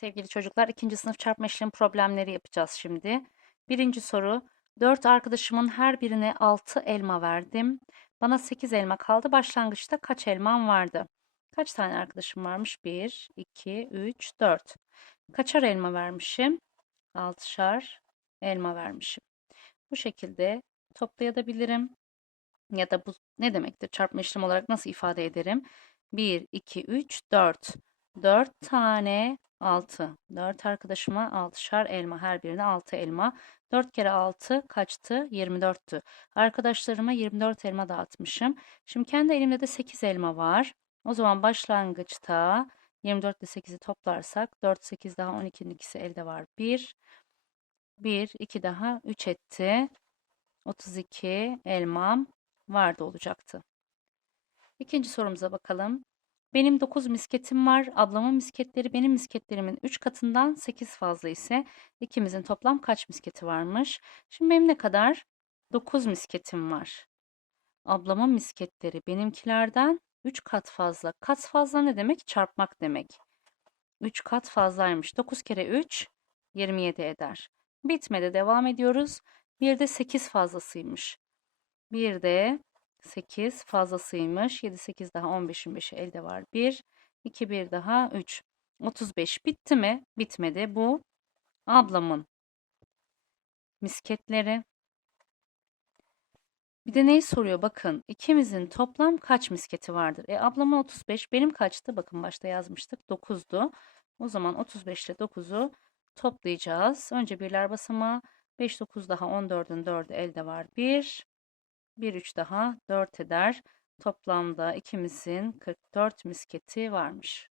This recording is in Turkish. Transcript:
Sevgili çocuklar, ikinci sınıf çarpma işlemi problemleri yapacağız şimdi. Birinci soru, 4 arkadaşımın her birine 6 elma verdim. Bana 8 elma kaldı. Başlangıçta kaç elmam vardı? Kaç tane arkadaşım varmış? 1, 2, 3, 4. Kaçar elma vermişim? 6'şar elma vermişim. Bu şekilde toplayabilirim. Ya da bu ne demektir? Çarpma işlemi olarak nasıl ifade ederim? 1, 2, 3, 4. 4 tane 6. 4 arkadaşıma 6'şar elma. Her birine 6 elma. 4 kere 6 kaçtı? 24'tü. Arkadaşlarıma 24 elma dağıtmışım. Şimdi kendi elimde de 8 elma var. O zaman başlangıçta 24 ile 8'i toplarsak 4, 8 daha 12'nin ikisi elde var. 1, 1, 2 daha 3 etti. 32 elmam vardı olacaktı. İkinci sorumuza bakalım. Benim 9 misketim var. Ablamın misketleri benim misketlerimin 3 katından 8 fazla ise ikimizin toplam kaç misketi varmış? Şimdi benim ne kadar? 9 misketim var. Ablamın misketleri benimkilerden 3 kat fazla. Kat fazla ne demek? Çarpmak demek. 3 kat fazlaymış. 9 kere 3 27 eder. Bitmedi. Devam ediyoruz. Bir de 8 fazlasıymış. Bir de 8 fazlasıymış. 7, 8 daha 15'in 5'i elde var. 1, 2, 1 daha 3. 35 bitti mi? Bitmedi. Bu ablamın misketleri. Bir de neyi soruyor? Bakın ikimizin toplam kaç misketi vardır? E ablamın 35 benim kaçtı? Bakın başta yazmıştık 9'du. O zaman 35 ile 9'u toplayacağız. Önce birler basamağı 5, 9 daha 14'ün 4'ü elde var. 1, 1, 3 daha 4 eder. Toplamda ikimizin 44 misketi varmış.